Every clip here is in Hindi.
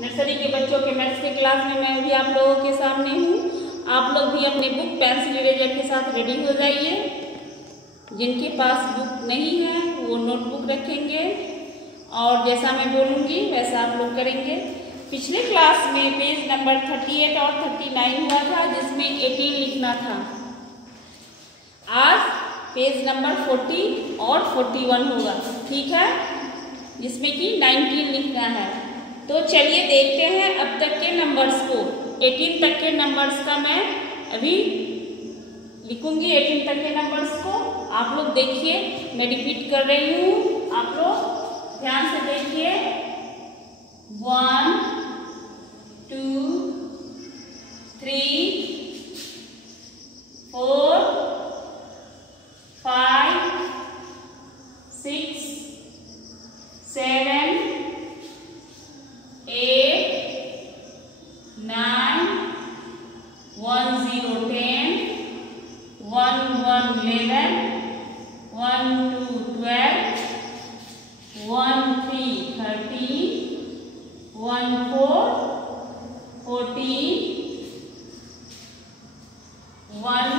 नर्सरी के बच्चों के मैथ्स के क्लास में मैं भी आप लोगों के सामने हूँ। आप लोग भी अपने बुक पेंसिल इरेजर के साथ रेडी हो जाइए। जिनके पास बुक नहीं है वो नोटबुक रखेंगे और जैसा मैं बोलूँगी वैसा आप लोग करेंगे। पिछले क्लास में पेज नंबर 38 और 39 हुआ था जिसमें 18 लिखना था। आज पेज नंबर 40 और 41 होगा, ठीक है, जिसमें कि 19 लिखना है। तो चलिए देखते हैं अब तक के नंबर्स को। 18 तक के नंबर्स का मैं अभी लिखूंगी। 18 तक के नंबर्स को आप लोग देखिए, मैं रिपीट कर रही हूँ, आप लोग ध्यान से देखिए। 1 2 3 4 5 6 7 8 9 1 0 10 1 1 11 1 2 12 1 3 13 1 4 14 1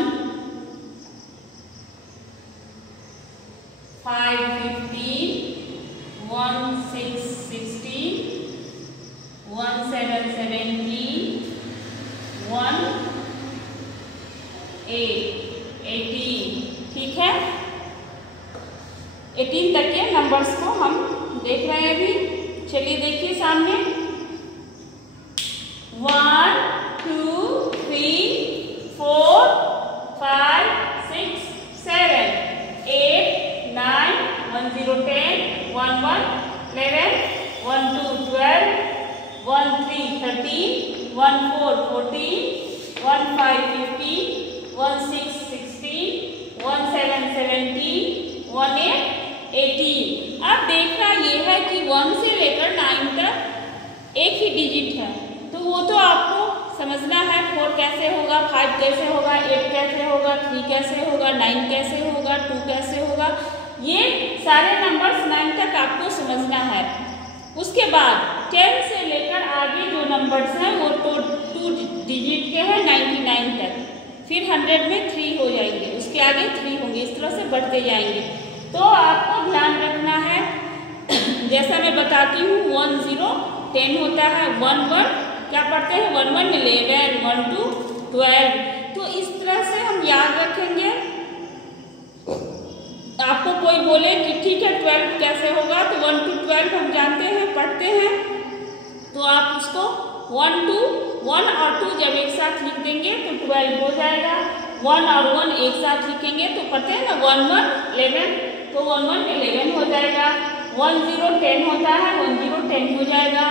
5 15 1 6 16 1 7 17 1 8 18, ठीक है। 18 तक के नंबर्स को हम देख रहे हैं अभी। चलिए देखिए सामने 1 2 3 4 5 6 7 8 9 1 0 10 1 1 11 1 2 12 1 3 13 1 4 14 1 5 15 1 6 16 1 7 17 1 8 18। अब देखना ये है कि 1 से लेकर 9 तक एक ही डिजिट है, तो वो तो आपको समझना है। 4 कैसे होगा, 5 कैसे होगा, 8 कैसे होगा, 3 कैसे होगा, 9 कैसे होगा, 2 कैसे होगा, ये सारे नंबर्स 9 तक आपको समझना है। उसके बाद 10 से लेकर आगे जो नंबर्स हैं वो तो 2 डिजिट के हैं 99 तक। फिर 100 में 3 हो जाएंगे, उसके आगे 3 होंगे, इस तरह से बढ़ते जाएंगे। तो आपको ध्यान रखना है, जैसा मैं बताती हूँ 1 0 10 होता है, 1 1 क्या पढ़ते हैं, 1 1 11 1 2 12। तो इस तरह से हम याद रखेंगे। आपको कोई बोले कि ठीक है 12 कैसे होगा, तो 1 to 12 हम जानते हैं, पढ़ते हैं, तो आप उसको 1 to 1 और 2 जब एक साथ लिख देंगे तो 12 हो जाएगा। 1 और 1 एक साथ लिखेंगे तो पता है ना 1 1 11, तो 1 1 11 हो जाएगा। 1 0 10 होता है, 1 0 10 हो जाएगा।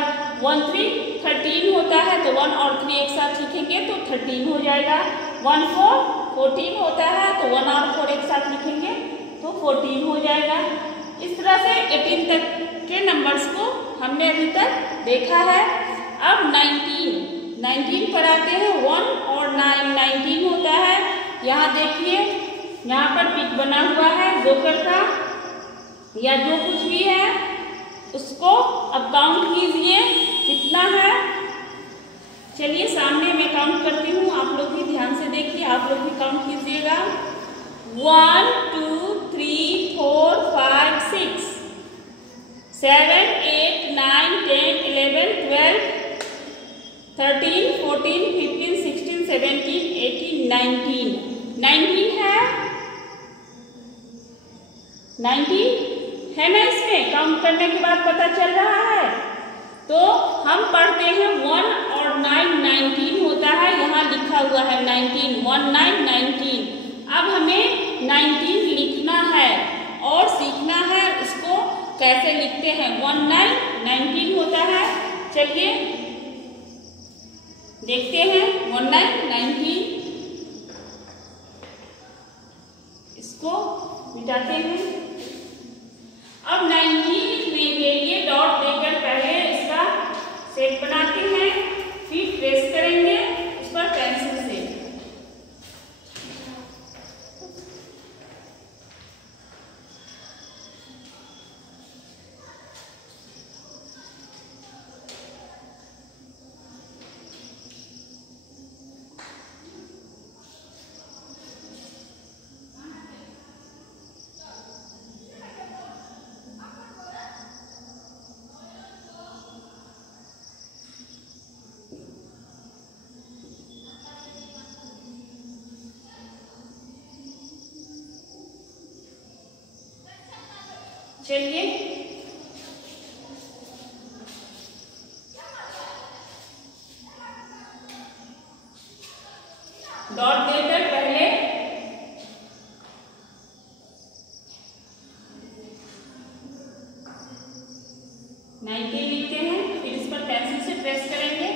1 3 13 होता है, तो 1 और 3 एक साथ लिखेंगे तो 13 हो जाएगा। 1 4 14 होता है, तो 1 और 4 एक साथ लिखेंगे तो 14 हो जाएगा। इस तरह से 18 तक के नंबर्स को हमने अभी तक देखा है। अब 19 पर आते हैं। 1 और 9 19 होता है। यहाँ देखिए, यहाँ पर पिक बना हुआ है जोकर का या जो कुछ भी है, उसको अब काउंट कीजिए कितना है। चलिए सामने मैं काउंट करती हूँ, आप लोग भी ध्यान से देखिए, आप लोग भी काउंट कीजिएगा। 1 2 3 4 5 6 7 8 9 10 11 12 13 14 15 16 17 18 19 19 है। 19 है ना, इसमें काउंट करने के बाद पता चल रहा है। तो हम पढ़ते हैं 1 और 9 19 होता है, यहाँ लिखा हुआ है 19 1 9 19। अब हमें 19 लिखना है और सीखना है उसको कैसे लिखते हैं। 1 9 19 होता है। चलिए देखते हैं 1 9 19, इसको मिटाते हैं। अब 19 लिखने के लिए डॉट देकर पहले इसका सेट बनाते हैं, फिर ट्रेस करेंगे उस पर पेंसिल से। चलिए डॉट देकर पहले नाइनटीन लिखते हैं, फिर इस पर पेंसिल से ट्रेस करेंगे।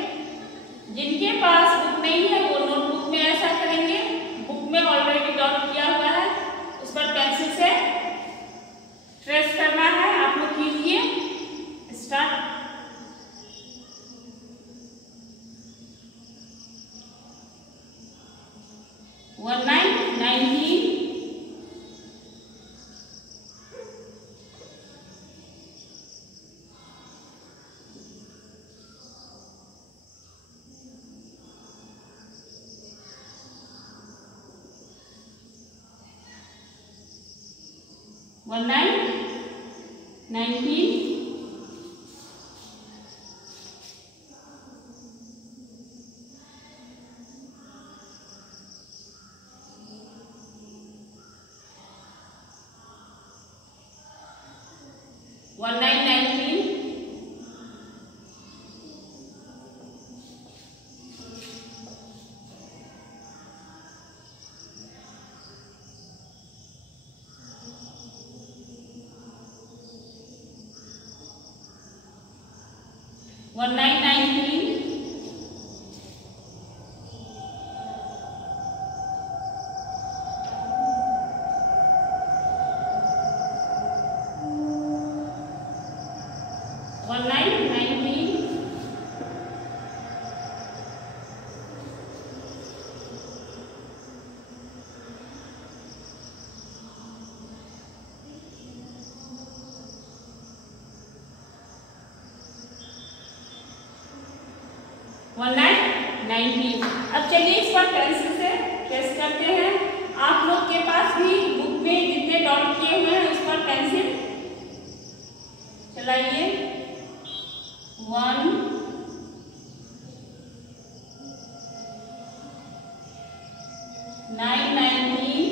जिनके पास बुक नहीं है वो नोटबुक में ऐसा करेंगे, बुक में ऑलरेडी डॉट किया हुआ है, उस पर पेंसिल से ट्रेस करना है। आप लोग कीजिए स्टार्ट। वन नाइन 19 19 19 19 अब चलिए इस पर पेंसिल से ट्रेस करते हैं। आप लोग के पास भी बुक में जितने डॉट किए हुए हैं उस पर पेंसिल चलाइए। 1 9 19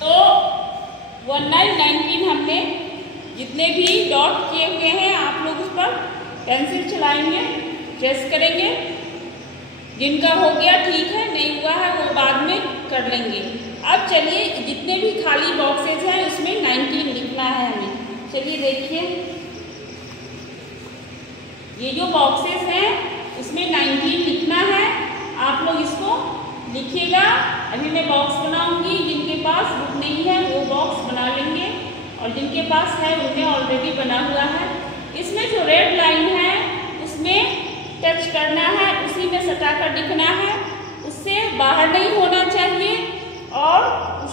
तो 1919 हमने जितने भी डॉट किए हुए हैं आप लोग उस पर पेंसिल चलाएंगे, ट्रेस करेंगे। जिनका हो गया ठीक है, नहीं हुआ है वो बाद में कर लेंगे। अब चलिए जितने भी खाली बॉक्सेज हैं उसमें 19 लिखना है हमें। चलिए देखिए ये जो बॉक्सेस हैं उसमें 19 लिखना है। आप लोग इसको लिखिएगा। अभी मैं बॉक्स बनाऊंगी, जिनके पास बुक नहीं है वो बॉक्स बना लेंगे और जिनके पास है उनमें ऑलरेडी बना हुआ है। इसमें जो रेड लाइन है उसमें टच करना है, उसी में सटाकर लिखना है, उससे बाहर नहीं होना चाहिए और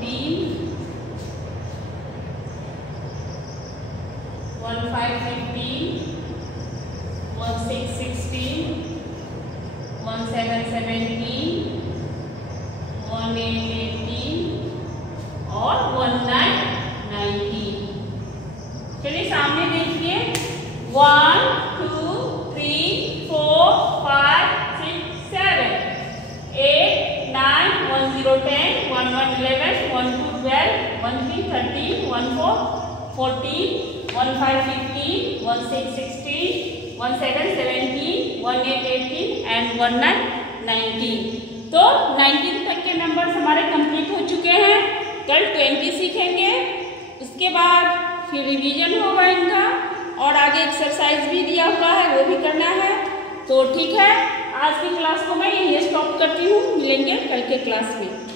14, 15, 15, 16, 16, 17, 17, 18, 18 और 19, 19। चलिए सामने देखिए 1, 2, 3, 4, 5, 6, 7, 8, 9, 1, 0, 10, 1, 1, 11, 1, 2, 12, 1, 3, 13, 1, 4, 14, 1, 5, 15, 1, 6, 16, 1, 7, 17, 1, 8, 18 and 1, 9, 19। तो 19 तक के नंबर्स हमारे कंप्लीट हो चुके हैं। कल 20 सीखेंगे, उसके बाद फिर रिवीजन होगा इनका और आगे एक्सरसाइज भी दिया हुआ है वो भी करना है। तो ठीक है, आज की क्लास को मैं यही स्टॉप करती हूँ, मिलेंगे कल के क्लास में।